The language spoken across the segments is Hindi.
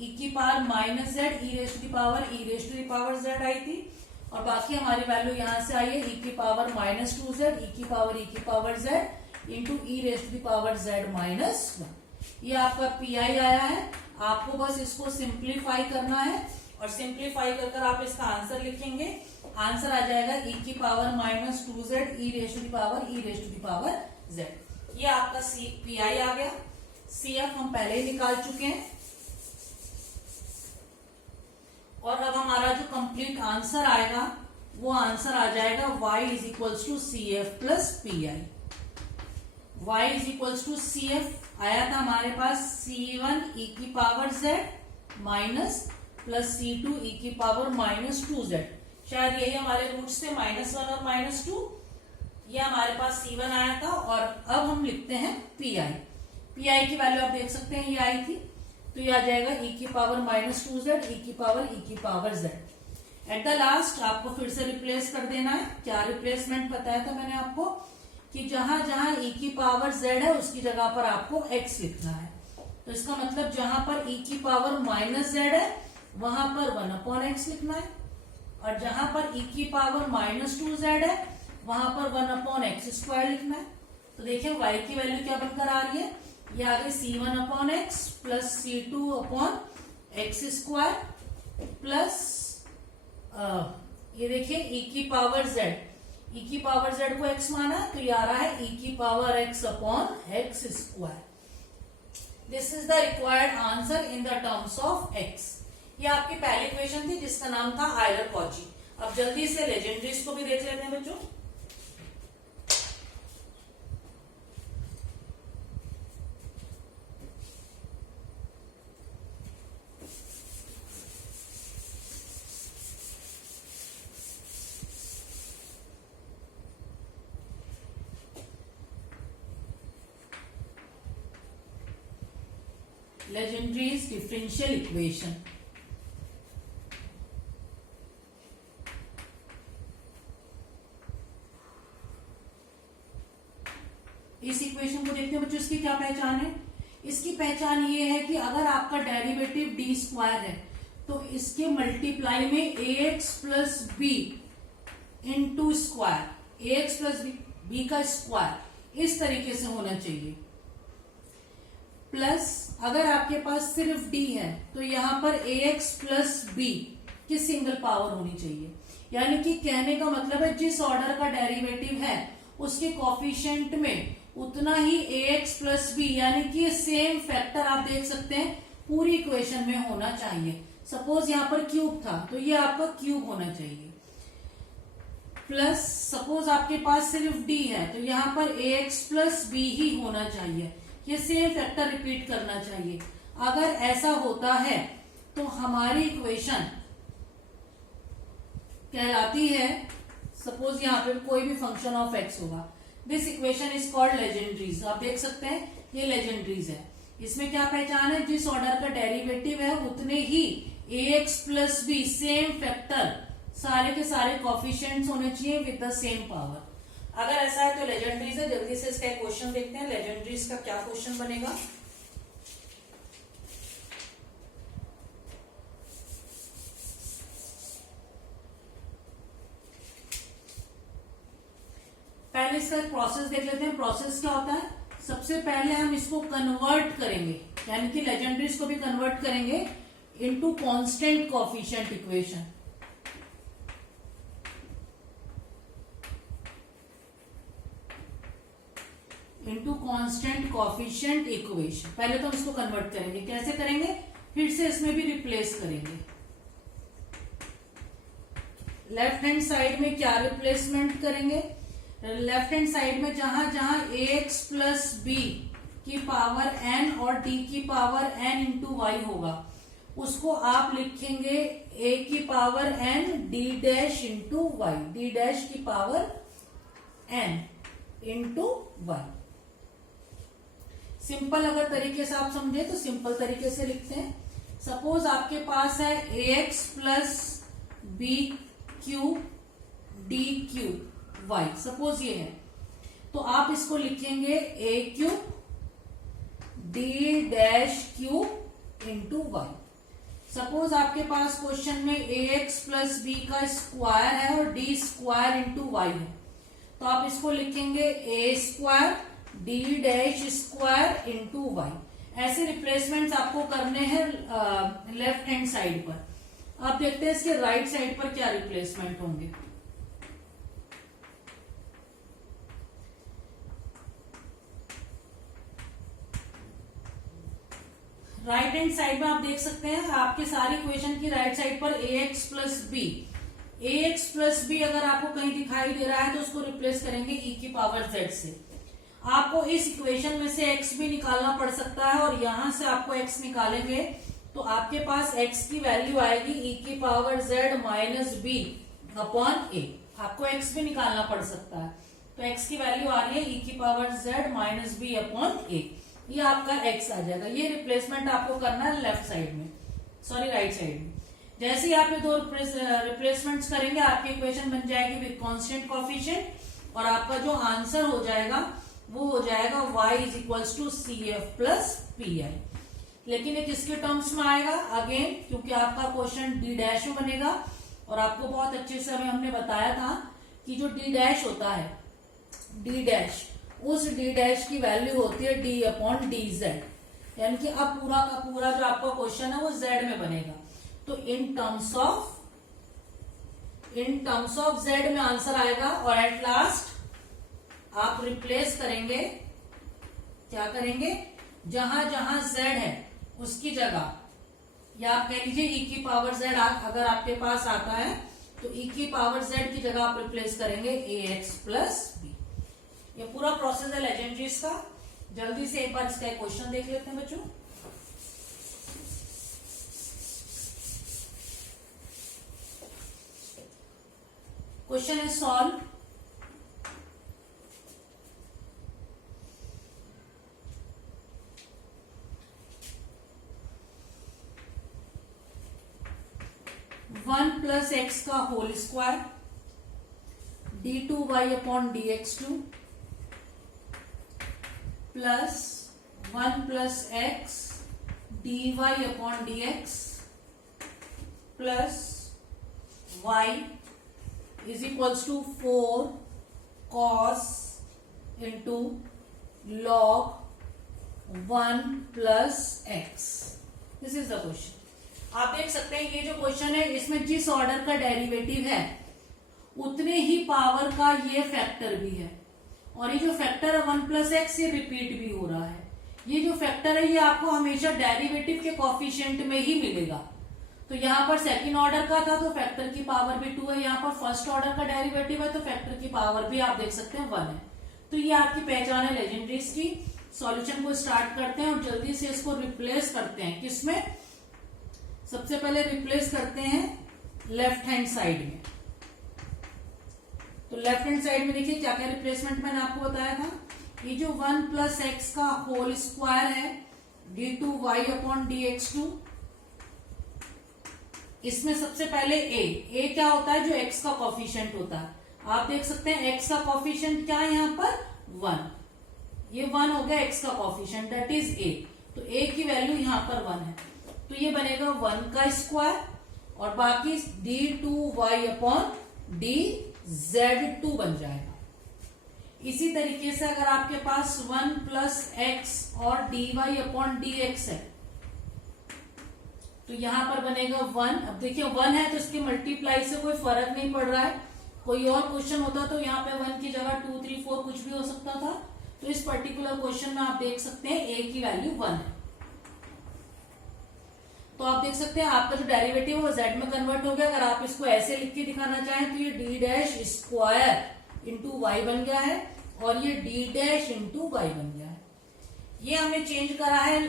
ई की power minus z e raise to the power z आई थी, और बाकी हमारी वैल्यू यहां से आई है ई की power minus two z e की power z into e raise to the power z minus one. ये आपका पीआई आया है। आपको बस इसको सिंप्लीफाई करना है, और सिंप्लीफाई कर आप इसका आंसर लिखेंगे। आंसर आ जाएगा ई की power minus two z e raise to the power z. ये आपका सी पीआई आ गया। सीएफ हम पहले ही निकाल चुके हैं, और अब हमारा जो कंप्लीट आंसर आएगा वो आंसर आ जाएगा y is equals to C F plus P I. y is equals to C F आया था हमारे पास c1 e की power z minus plus c2 e की पावर माइनस टू जेड। शायद यही हमारे रूट्स थे -1 और -2। ये हमारे पास c1 आया था, और अब हम लिखते हैं पीआई। पीआई की वैल्यू आप देख सकते हैं ये आई थी, तो ये आ जाएगा e की power minus two z e की power Z. At the last आपको फिर से रिप्लेस कर देना है। क्या रिप्लेसमेंट बताया था मैंने आपको कि जहां जहां e की पावर z है उसकी जगह पर आपको x लिखना है। तो इसका मतलब जहां पर e की पावर माइनस z है वहां पर 1/x लिखना है, और जहां पर e की पावर माइनस टू जेड है वहां पर 1/x² लिखना है। तो देखिए y की वैल्यू क्या बनकर आ रही है, ये आ गई c1/x प्लस c2/x² प्लस ये देखिए e की पावर z को x माना, तो ये आ रहा है e की power x/x²। This is the required answer in the terms of x। ये आपकी पहली इक्वेशन थी जिसका नाम था आयलर कॉची। अब जल्दी से लेजेंडरीज को भी देख लेते हैं बच्चों। Legendry's differential equation। इस इक्वेशन को देखते हैं बच्चों, इसकी क्या पहचान है। इसकी पहचान ये है कि अगर आपका डेरिवेटिव डी स्क्वायर है तो इसके मल्टीप्लाई में ax plus b into square, ax plus b का स्क्वायर इस तरीके से होना चाहिए। प्लस अगर आपके पास सिर्फ d है तो यहां पर ax प्लस b की सिंगल पावर होनी चाहिए। यानी कि कहने का मतलब है जिस ऑर्डर का डेरिवेटिव है उसके कोफिशिएंट में उतना ही ax प्लस बी यानी कि सेम फैक्टर आप देख सकते हैं पूरी इक्वेशन में होना चाहिए। सपोज यहां पर क्यूब था तो ये आपका क्यूब होना चाहिए। प्लस सपोज आपके पास सिर्फ d है तो यहां पर ax प्लस बी ही होना चाहिए। ये सेम फैक्टर रिपीट करना चाहिए। अगर ऐसा होता है तो हमारी इक्वेशन कहलाती है, सपोज यहां पे कोई भी फंक्शन ऑफ x होगा, this equation is called legendaries. आप देख सकते हैं ये लेजेंडरीज है। इसमें क्या पहचान है, जिस ऑर्डर का डेरिवेटिव है उतने ही ax plus B same factor सारे के सारे कोफिशिएंट्स होने चाहिए विद द सेम पावर। अगर ऐसा है तो लेजेंडरीज है। जल्दी से इसका क्वेश्चन देखते हैं, लेजेंडरीज का क्या क्वेश्चन बनेगा। पहले इसका प्रोसेस देख लेते हैं। प्रोसेस क्या होता है, सबसे पहले हम इसको कन्वर्ट करेंगे, यानी कि लेजेंडरीज को भी कन्वर्ट करेंगे into constant coefficient equation. Into constant coefficient equation. पहले तो हम इसको कन्वर्ट करेंगे, कैसे करेंगे, फिर से इसमें भी रिप्लेस करेंगे। लेफ्ट हैंड साइड में क्या रिप्लेसमेंट करेंगे, लेफ्ट हैंड साइड में जहां जहां ax प्लस बी की पावर n और d की पावर n इंटू वाई होगा उसको आप लिखेंगे a की power n d dash into Y, d dash की power n into Y. Simple अगर तरीके से आप समझे तो सिंपल तरीके से लिखते हैं। सपोज आपके पास है ax plus b cube D cube y, suppose ये है, तो आप इसको लिखेंगे a cube D dash cube into y. Suppose आपके पास क्वेश्चन में ax प्लस बी का स्क्वायर है और डी स्क्वायर इंटू वाई है, तो आप इसको लिखेंगे A square D dash square into Y. ऐसे रिप्लेसमेंट्स आपको करने हैं लेफ्ट हैंड साइड पर। अब देखते हैं इसके राइट साइड पर क्या रिप्लेसमेंट होंगे। राइट हैंड साइड में आप देख सकते हैं आपके सारी इक्वेशन की राइट साइड पर ax plus b, ax plus b अगर आपको कहीं दिखाई दे रहा है तो उसको रिप्लेस करेंगे e की पावर z से। आपको इस इक्वेशन में से x भी निकालना पड़ सकता है और यहां से आपको x निकालेंगे तो आपके पास x की वैल्यू आएगी e की power z minus B upon A. आपको x भी निकालना पड़ सकता है, तो x की वैल्यू आ रही है e की power z minus B upon A. ये आपका x आ जाएगा। ये रिप्लेसमेंट आपको करना है लेफ्ट साइड में, सॉरी राइट साइड में। जैसे ही आप ये दो रिप्लेसमेंट्स करेंगे आपकी इक्वेशन बन जाएगी विद कांस्टेंट कोएफिशिएंट और आपका जो आंसर हो जाएगा वो हो जाएगा y is equals to CF plus PI। लेकिन ये किसके टर्म्स में आएगा अगेन, क्योंकि आपका क्वेश्चन डी डैश में बनेगा और आपको बहुत अच्छे से हमने बताया था कि जो डी डैश होता है डी डैश, उस डी डैश की वैल्यू होती है डी अपॉन डी जेड, यानी कि अब पूरा का पूरा जो आपका क्वेश्चन है वो जेड में बनेगा। तो इन टर्म्स ऑफ जेड में आंसर आएगा और एट लास्ट आप रिप्लेस करेंगे, क्या करेंगे, जहां जहां जेड है उसकी जगह, या आप कह लीजिए e की पावर जेड अगर आपके पास आता है तो e की पावर जेड की जगह आप रिप्लेस करेंगे ax प्लस बी। ये पूरा प्रोसेस है लेजेंड्रीज का। जल्दी से एक बार इसका क्वेश्चन देख लेते हैं बच्चों। Question is solve. One plus X का whole square d2y upon dx2 plus 1 plus X dy upon dx plus y is equals to 4 cos into log 1 plus X. This is the question. आप देख सकते हैं ये जो क्वेश्चन है इसमें जिस ऑर्डर का डेरिवेटिव है उतने ही पावर का ये फैक्टर भी है और ये जो फैक्टर है 1 प्लस एक्स ये रिपीट भी हो रहा है। ये जो फैक्टर है ये आपको हमेशा डेरिवेटिव के कोफिशिएंट में ही मिलेगा। तो यहाँ पर सेकंड ऑर्डर का था तो फैक्टर की पावर भी 2 है, यहाँ पर फर्स्ट ऑर्डर का डेरिवेटिव है तो फैक्टर की पावर भी आप देख सकते हैं 1 है। तो ये आपकी पहचान है लेजेंड्रीज की। सॉल्यूशन को स्टार्ट करते हैं और जल्दी से इसको रिप्लेस करते हैं। किसमें? सबसे पहले रिप्लेस करते हैं लेफ्ट हैंड साइड में। तो लेफ्ट हैंड साइड में देखिए क्या क्या रिप्लेसमेंट मैंने आपको बताया था। ये जो 1 प्लस एक्स का होल स्क्वायर है d2y अपॉन dx2, इसमें सबसे पहले a क्या होता है? जो x का कॉफिशिएंट होता है। आप देख सकते हैं x का कॉफिशिएंट क्या है यहाँ पर 1। ये 1 हो गया x का कॉफिशिएंट, दैट इज a। तो a की वैल्यू यहाँ पर 1 है तो ये बनेगा 1 का स्क्वायर और बाकी d2y अपॉन dz2 बन जाएगा। इसी तरीके से अगर आपके पास 1 प्लस एक्स और dy अपॉन dx है तो यहां पर बनेगा 1। अब देखिए 1 है तो इसके मल्टीप्लाई से कोई फर्क नहीं पड़ रहा है। कोई और क्वेश्चन होता तो यहाँ पे 1 की जगह 2, 3, 4 कुछ भी हो सकता था। तो इस पर्टिकुलर क्वेश्चन में आप देख सकते हैं a की वैल्यू 1 है। तो आप देख सकते हैं आपका जो डेरिवेटिव है वो z में कन्वर्ट हो गया। अगर आप इसको ऐसे लिख के दिखाना चाहें तो ये d dash square into y बन गया है और ये d डैश इंटू वाई बन गया है। ये हमने चेंज करा है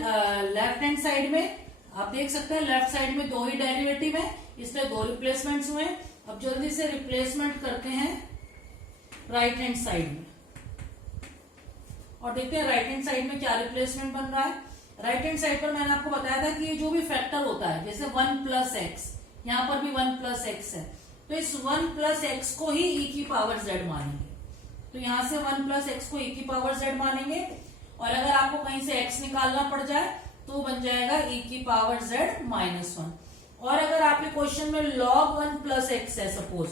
लेफ्ट हैंड साइड में। आप देख सकते हैं लेफ्ट साइड में 2 ही डेरिवेटिव है, इसलिए 2 रिप्लेसमेंट्स हुए। अब जल्दी से रिप्लेसमेंट करते हैं राइट हैंड साइड में और देखते हैं राइट हैंड साइड में क्या रिप्लेसमेंट बन रहा है। राइट हैंड साइड पर मैंने आपको बताया था कि ये जो भी फैक्टर होता है, जैसे 1 प्लस एक्स, यहाँ पर भी 1 प्लस एक्स है तो इस 1 प्लस एक्स को ही e की पावर z मानेंगे। तो यहां से 1 प्लस एक्स को e की पावर z मानेंगे और अगर आपको कहीं से x निकालना पड़ जाए तो बन जाएगा e की पावर z माइनस 1। और अगर आपके क्वेश्चन में log 1 प्लस एक्स है सपोज,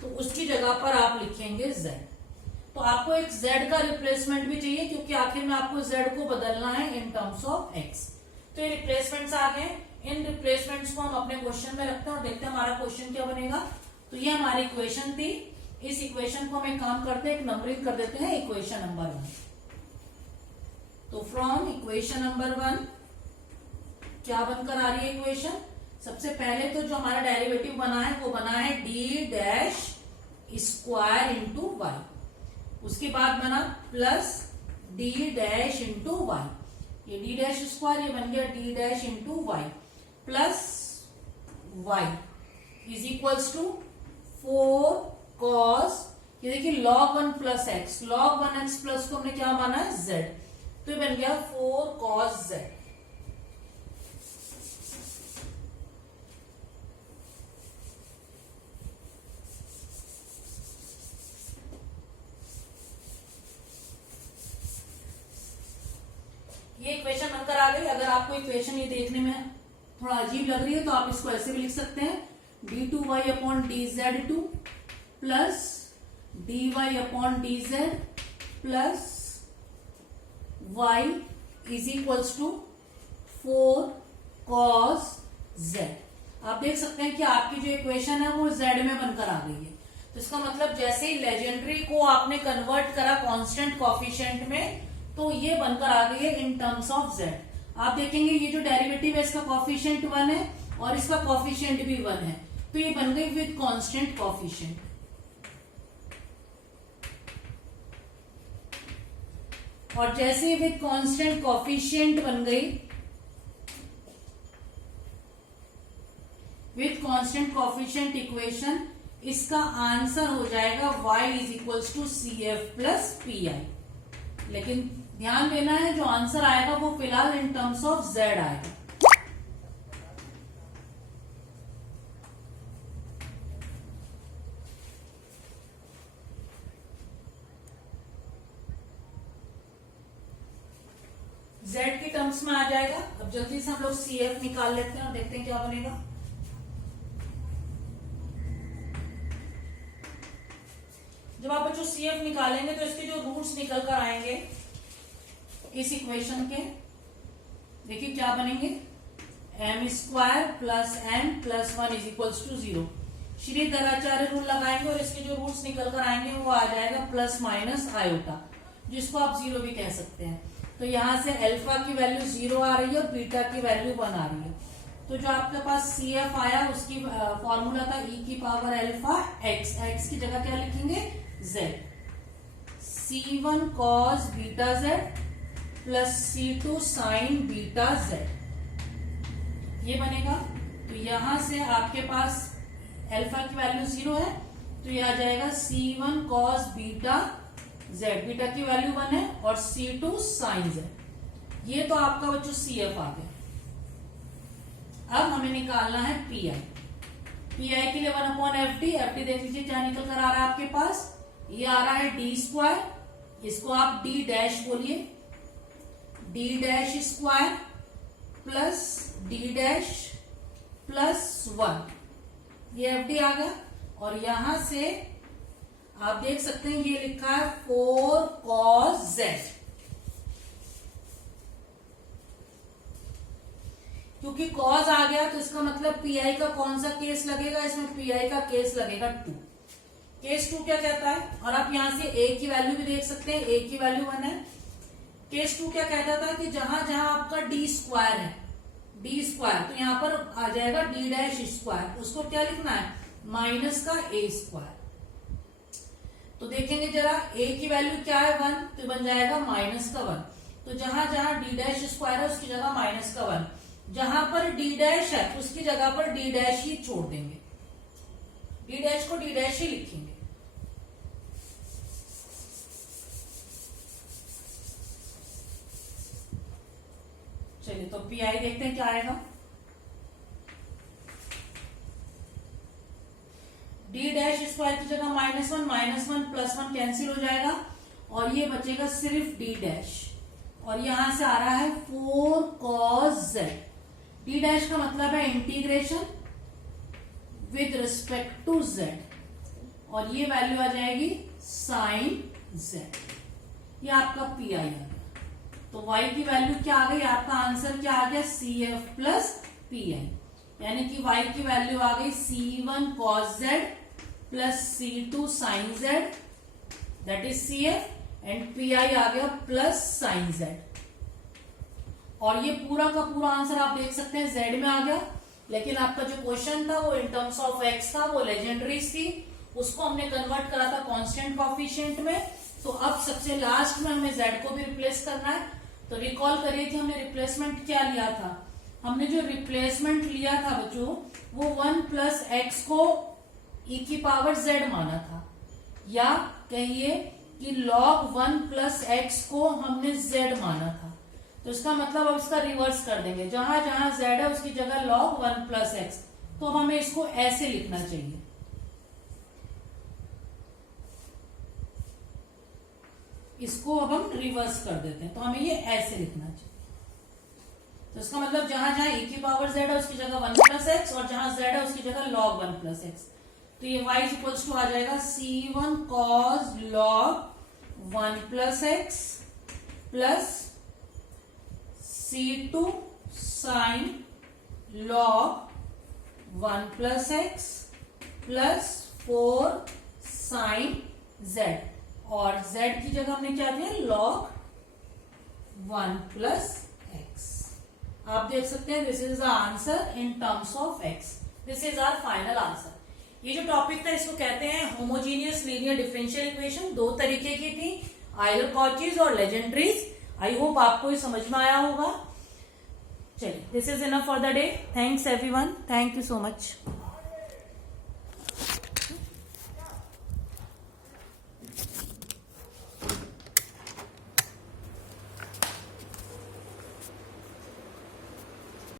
तो उसकी जगह पर आप लिखेंगे z। तो आपको एक z का रिप्लेसमेंट भी चाहिए, क्योंकि आखिर में आपको z को बदलना है इन टर्म्स ऑफ x। तो ये रिप्लेसमेंट्स आ गए। इन रिप्लेसमेंट्स को हम अपने क्वेश्चन में रखते हैं और देखते हैं हमारा क्वेश्चन क्या बनेगा। तो ये हमारी इक्वेशन थी। इस इक्वेशन को हम एक काम करते हैं, एक नंबरिंग कर देते हैं इक्वेशन नंबर 1। तो फ्रॉम इक्वेशन नंबर 1 क्या बनकर आ रही है इक्वेशन। सबसे पहले तो जो हमारा डेरिवेटिव बना है वो बना है D dash square into y. उसके बाद बना plus D dash into y. ये डी डैश स्क्वायर ये बन गया D dash into y plus y is equals to 4 cos, ये देखिए log 1 plus x, log 1 x plus को हमने क्या माना है z, तो ये बन गया 4 cos z। ये इक्वेशन बनकर आ गई। अगर आपको इक्वेशन ये देखने में थोड़ा अजीब लग रही है तो आप इसको ऐसे भी लिख सकते हैं d2y upon dz2 plus dy upon dz plus y is equals to 4 cos z। आप देख सकते हैं कि आपकी जो इक्वेशन है वो z में बनकर आ गई है। तो इसका मतलब जैसे ही लेजेंडरी को आपने कन्वर्ट करा कांस्टेंट कोफिशिएंट में, तो ये बनकर आ गई है इन टर्म्स ऑफ z। आप देखेंगे ये जो डेरिवेटिव है इसका कोफिशिएंट 1 है और इसका कोफिशिएंट भी 1 है, तो ये बन गई विद कांस्टेंट कोफिशिएंट। और जैसे ही विद कांस्टेंट कोफिशिएंट बन गई, विद कांस्टेंट कोफिशिएंट इक्वेशन, इसका आंसर हो जाएगा y is equals to C F plus P I. लेकिन ध्यान देना है जो आंसर आएगा वो फिलहाल इन टर्म्स ऑफ z आएगा। z की टर्म्स में आ जाएगा। अब जल्दी से हम लोग सी एफ निकाल लेते हैं और देखते हैं क्या बनेगा। जब आप बच्चों सी एफ निकालेंगे तो इसके जो रूट्स निकल कर आएंगे इस इक्वेशन के, देखिए क्या बनेंगे, M square plus M plus 1 is equals to 0। Shridharacharya rule लगाएंगे और इसके जो रूट्स निकल कर आएंगे वो आ जाएगा प्लस माइनस आयोटा, जिसको आप 0 भी कह सकते हैं। तो यहां से अल्फा की वैल्यू 0 आ रही है और बीटा की वैल्यू 1 आ रही है। तो जो आपके पास सी एफ आया उसकी फॉर्मूला था ई की पावर अल्फा एक्स, एक्स की जगह क्या लिखेंगे z, c1 cos beta z plus c2 sin beta z, ये बनेगा। तो यहां से आपके पास अल्फा की वैल्यू 0 है, तो ये आ जाएगा c1 cos beta z, beta की वैल्यू 1 है, और c2 sin z। ये तो आपका बच्चों CF आ गया। अब हमें निकालना है PI। PI के लिए 1/FD, FD देख लीजिए क्या निकल कर आ रहा है आपके पास, ये आ रहा है डी स्क्वायर, इसको आप डी डैश बोलिए, D dash square plus D dash plus 1, ये FD आ गया। और यहां से आप देख सकते हैं ये लिखा है 4 cos z, क्योंकि cos आ गया तो इसका मतलब PI का कौन सा केस लगेगा, इसमें PI का केस लगेगा 2। केस 2 क्या कहता है, और आप यहां से a की वैल्यू भी देख सकते हैं, a की वैल्यू 1 है। केस 2 क्या कहता था कि जहां जहां आपका डी स्क्वायर है, डी स्क्वायर, तो यहां पर आ जाएगा डी डैश स्क्वायर, उसको क्या लिखना है माइनस का a स्क्वायर। तो देखेंगे जरा a की वैल्यू क्या है 1, तो बन जाएगा माइनस का 1। तो जहां जहां डी डैश स्क्वायर है उसकी जगह माइनस का 1, जहां पर डी डैश है उसकी जगह पर डी डैश ही छोड़ देंगे, डी डैश को डी डैश ही लिखेंगे। चलिए तो PI देखते हैं क्या आएगा। डी डैश स्क्वायर की जगह -1 प्लस 1 कैंसिल हो जाएगा और ये बचेगा सिर्फ डी डैश, और यहां से आ रहा है 4 cos z। डी डैश का मतलब है integration with respect to z, और ये वैल्यू आ जाएगी साइन z। ये आपका पी आई आ गया। तो y की वैल्यू क्या आ गई, आपका आंसर क्या आ गया, CF प्लस पी आई, यानी कि y की वैल्यू आ गई C1 cos z plus C2 sin z, that is CF, and P I आ गया प्लस साइन z। और ये पूरा का पूरा आंसर आप देख सकते हैं z में आ गया, लेकिन आपका जो क्वेश्चन था वो इन टर्म्स ऑफ x था, वो लेजेंडरीज थी, उसको हमने कन्वर्ट करा था कांस्टेंट कोएफिशिएंट में। तो अब सबसे लास्ट में हमें z को भी रिप्लेस करना है। तो रिकॉल करिए कि हमने रिप्लेसमेंट क्या लिया था। हमने जो रिप्लेसमेंट लिया था बच्चों, वो 1 प्लस एक्स को e की पावर z माना था, या कहिए कि log 1 प्लस एक्स को हमने z माना था। तो इसका मतलब अब इसका रिवर्स कर देंगे, जहां जहां z है उसकी जगह log 1 प्लस एक्स। तो हमें इसको ऐसे लिखना चाहिए, इसको अब हम रिवर्स कर देते हैं, तो हमें ये ऐसे लिखना चाहिए। तो इसका मतलब जहां जहां e की पावर z है उसकी जगह 1 प्लस एक्स, और जहां z है उसकी जगह log 1 प्लस एक्स। तो ये y इक्वल्स टू आ जाएगा C1 cos log 1 plus x plus C2 sin log 1 plus x plus 4 sin z, और z की जगह हमने क्या दिया, log 1 प्लस एक्स। आप देख सकते हैं this is the answer in terms of x, this is our final answer. ये जो टॉपिक था इसको कहते हैं होमोजीनियस लीनियर डिफरेंशियल इक्वेशन। दो तरीके की थी, आइलर कॉचीज और लेजेंडरीज। आई होप आपको ये समझ में आया होगा। चलिए, this is enough for the day. Thanks everyone, thank you so much.